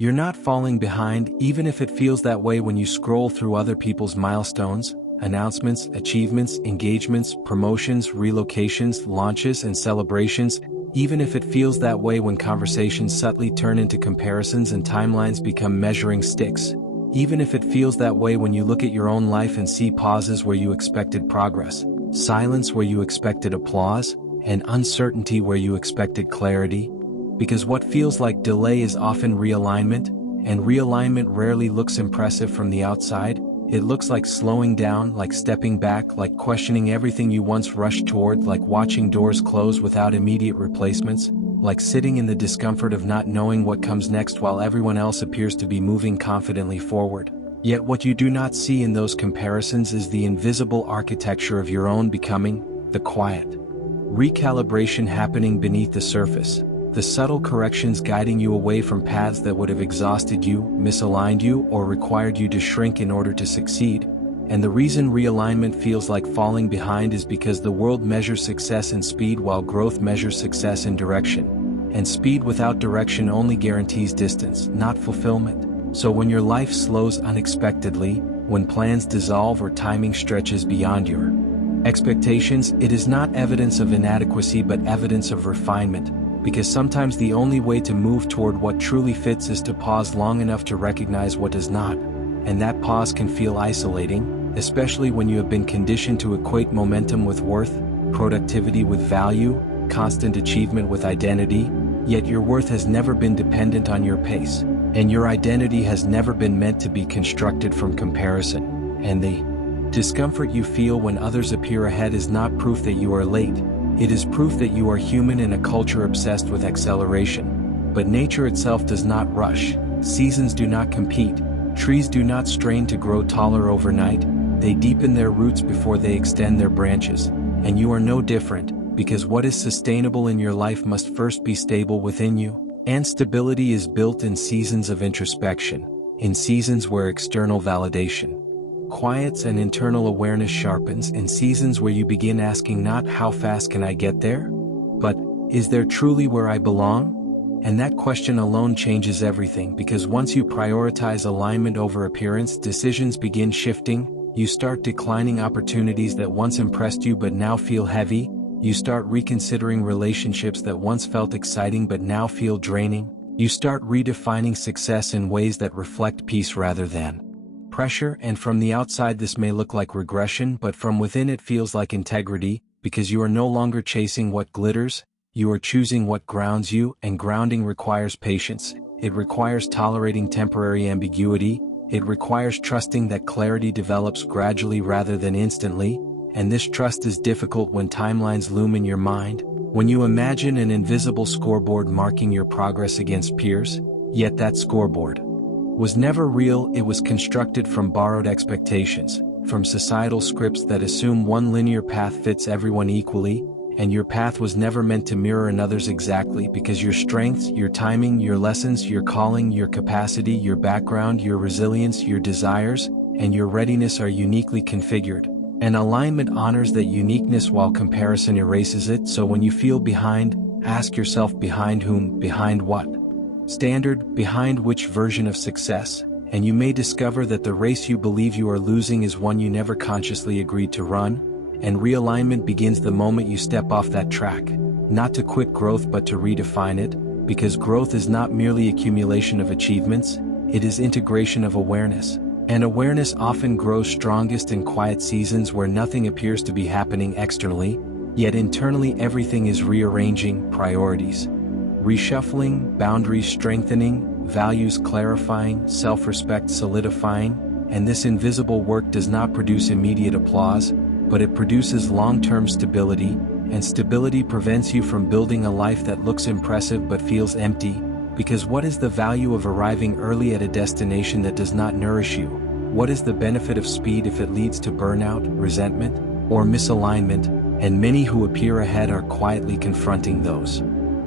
You're not falling behind, even if it feels that way when you scroll through other people's milestones, announcements, achievements, engagements, promotions, relocations, launches, and celebrations, even if it feels that way when conversations subtly turn into comparisons and timelines become measuring sticks, even if it feels that way when you look at your own life and see pauses where you expected progress, silence where you expected applause, and uncertainty where you expected clarity. Because what feels like delay is often realignment, and realignment rarely looks impressive from the outside. It looks like slowing down, like stepping back, like questioning everything you once rushed toward, like watching doors close without immediate replacements, like sitting in the discomfort of not knowing what comes next while everyone else appears to be moving confidently forward. Yet what you do not see in those comparisons is the invisible architecture of your own becoming, the quiet recalibration happening beneath the surface. The subtle corrections guiding you away from paths that would have exhausted you, misaligned you, or required you to shrink in order to succeed. And the reason realignment feels like falling behind is because the world measures success in speed while growth measures success in direction. And speed without direction only guarantees distance, not fulfillment. So when your life slows unexpectedly, when plans dissolve or timing stretches beyond your expectations, it is not evidence of inadequacy but evidence of refinement. Because sometimes the only way to move toward what truly fits is to pause long enough to recognize what does not. And that pause can feel isolating, especially when you have been conditioned to equate momentum with worth, productivity with value, constant achievement with identity. Yet your worth has never been dependent on your pace, and your identity has never been meant to be constructed from comparison. And the discomfort you feel when others appear ahead is not proof that you are late. It is proof that you are human in a culture obsessed with acceleration. But nature itself does not rush, seasons do not compete, trees do not strain to grow taller overnight, they deepen their roots before they extend their branches. And you are no different, because what is sustainable in your life must first be stable within you. And stability is built in seasons of introspection, in seasons where external validation quiets and internal awareness sharpens, in seasons where you begin asking not how fast can I get there, but is there truly where I belong? And that question alone changes everything, because once you prioritize alignment over appearance, decisions begin shifting. You start declining opportunities that once impressed you but now feel heavy. You start reconsidering relationships that once felt exciting but now feel draining. You start redefining success in ways that reflect peace rather than pressure. And from the outside this may look like regression, but from within it feels like integrity, because you are no longer chasing what glitters, you are choosing what grounds you. And grounding requires patience, it requires tolerating temporary ambiguity, it requires trusting that clarity develops gradually rather than instantly. And this trust is difficult when timelines loom in your mind, when you imagine an invisible scoreboard marking your progress against peers. Yet that scoreboard was never real. It was constructed from borrowed expectations, from societal scripts that assume one linear path fits everyone equally, and your path was never meant to mirror another's exactly, because your strengths, your timing, your lessons, your calling, your capacity, your background, your resilience, your desires, and your readiness are uniquely configured. And alignment honors that uniqueness while comparison erases it. So when you feel behind, ask yourself, behind whom, behind what standard, behind which version of success, and you may discover that the race you believe you are losing is one you never consciously agreed to run. And realignment begins the moment you step off that track, not to quit growth but to redefine it, because growth is not merely accumulation of achievements, it is integration of awareness. And awareness often grows strongest in quiet seasons where nothing appears to be happening externally, yet internally everything is rearranging, priorities reshuffling, boundaries strengthening, values clarifying, self-respect solidifying. And this invisible work does not produce immediate applause, but it produces long-term stability, and stability prevents you from building a life that looks impressive but feels empty. Because what is the value of arriving early at a destination that does not nourish you? What is the benefit of speed if it leads to burnout, resentment, or misalignment? And many who appear ahead are quietly confronting those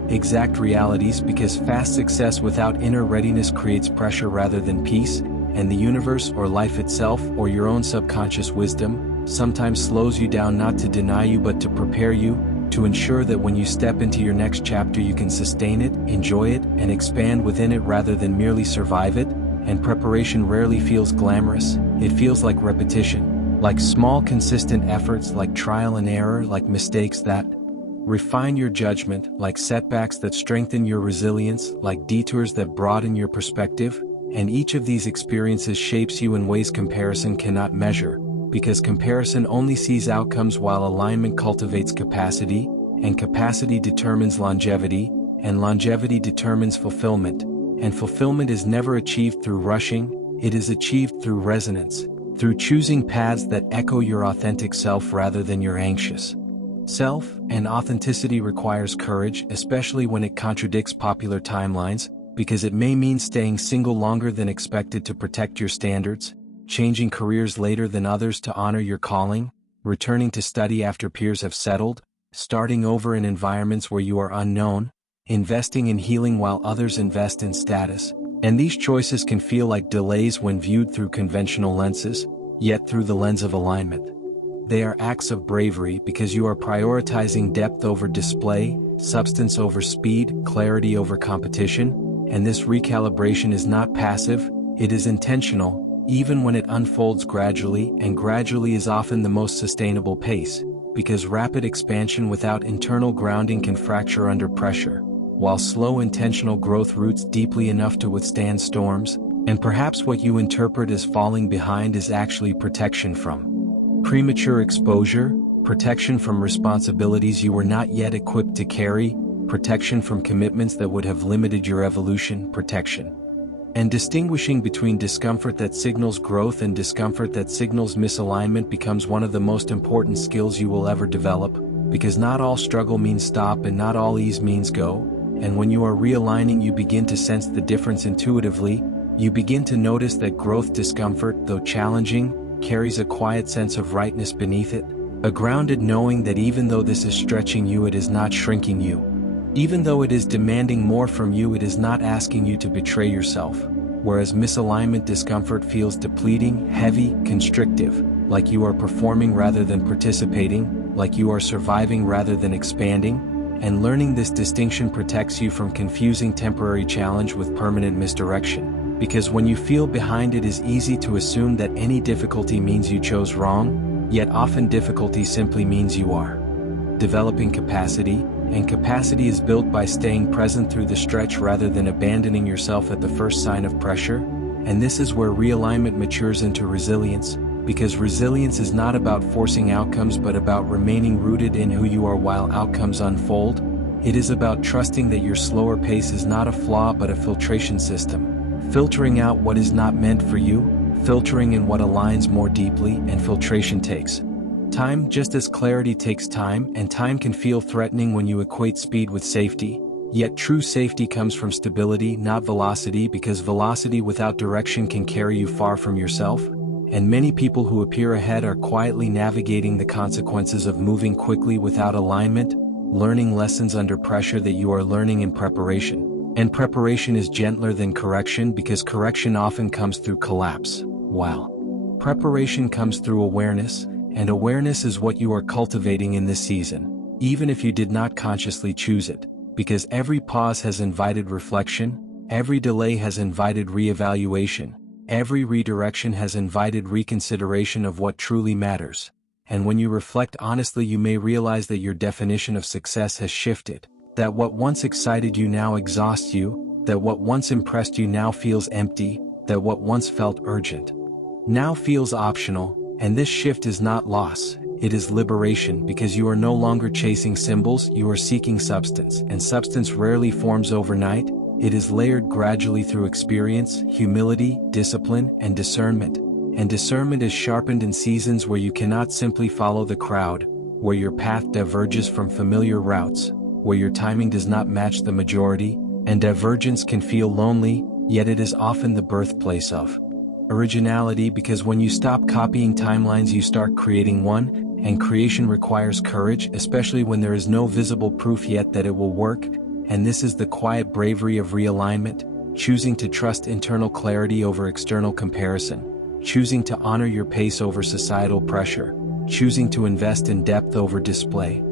exact realities, because fast success without inner readiness creates pressure rather than peace, and the universe or life itself or your own subconscious wisdom sometimes slows you down not to deny you but to prepare you, to ensure that when you step into your next chapter you can sustain it, enjoy it, and expand within it rather than merely survive it. And preparation rarely feels glamorous, it feels like repetition, like small consistent efforts, like trial and error, like mistakes that refine your judgment, like setbacks that strengthen your resilience, like detours that broaden your perspective. And each of these experiences shapes you in ways comparison cannot measure, because comparison only sees outcomes while alignment cultivates capacity, and capacity determines longevity, and longevity determines fulfillment. And fulfillment is never achieved through rushing, it is achieved through resonance, through choosing paths that echo your authentic self rather than your anxious self. And authenticity requires courage, especially when it contradicts popular timelines, because it may mean staying single longer than expected to protect your standards, changing careers later than others to honor your calling, returning to study after peers have settled, starting over in environments where you are unknown, investing in healing while others invest in status. And these choices can feel like delays when viewed through conventional lenses, yet through the lens of alignment, they are acts of bravery, because you are prioritizing depth over display, substance over speed, clarity over competition. And this recalibration is not passive, it is intentional, even when it unfolds gradually, and gradually is often the most sustainable pace, because rapid expansion without internal grounding can fracture under pressure, while slow intentional growth roots deeply enough to withstand storms. And perhaps what you interpret as falling behind is actually protection from premature exposure, protection from responsibilities you were not yet equipped to carry, protection from commitments that would have limited your evolution, protection. And distinguishing between discomfort that signals growth and discomfort that signals misalignment becomes one of the most important skills you will ever develop, because not all struggle means stop and not all ease means go. And when you are realigning, you begin to sense the difference intuitively. You begin to notice that growth discomfort, though challenging, carries a quiet sense of rightness beneath it, a grounded knowing that even though this is stretching you, it is not shrinking you. Even though it is demanding more from you, it is not asking you to betray yourself. Whereas misalignment discomfort feels depleting, heavy, constrictive, like you are performing rather than participating, like you are surviving rather than expanding. And learning this distinction protects you from confusing temporary challenge with permanent misdirection. Because when you feel behind, it is easy to assume that any difficulty means you chose wrong, yet often difficulty simply means you are developing capacity, and capacity is built by staying present through the stretch rather than abandoning yourself at the first sign of pressure. And this is where realignment matures into resilience, because resilience is not about forcing outcomes but about remaining rooted in who you are while outcomes unfold. It is about trusting that your slower pace is not a flaw but a filtration system, filtering out what is not meant for you, filtering in what aligns more deeply. And filtration takes time, just as clarity takes time, and time can feel threatening when you equate speed with safety. Yet true safety comes from stability, not velocity, because velocity without direction can carry you far from yourself. And many people who appear ahead are quietly navigating the consequences of moving quickly without alignment, learning lessons under pressure that you are learning in preparation. And preparation is gentler than correction, because correction often comes through collapse, while preparation comes through awareness. And awareness is what you are cultivating in this season, even if you did not consciously choose it, because every pause has invited reflection, every delay has invited reevaluation, every redirection has invited reconsideration of what truly matters. And when you reflect honestly, you may realize that your definition of success has shifted, that what once excited you now exhausts you, that what once impressed you now feels empty, that what once felt urgent now feels optional. And this shift is not loss, it is liberation, because you are no longer chasing symbols, you are seeking substance, and substance rarely forms overnight. It is layered gradually through experience, humility, discipline, and discernment. And discernment is sharpened in seasons where you cannot simply follow the crowd, where your path diverges from familiar routes, where your timing does not match the majority, and divergence can feel lonely, yet it is often the birthplace of originality, because when you stop copying timelines you start creating one, and creation requires courage, especially when there is no visible proof yet that it will work. And this is the quiet bravery of realignment, choosing to trust internal clarity over external comparison, choosing to honor your pace over societal pressure, choosing to invest in depth over display.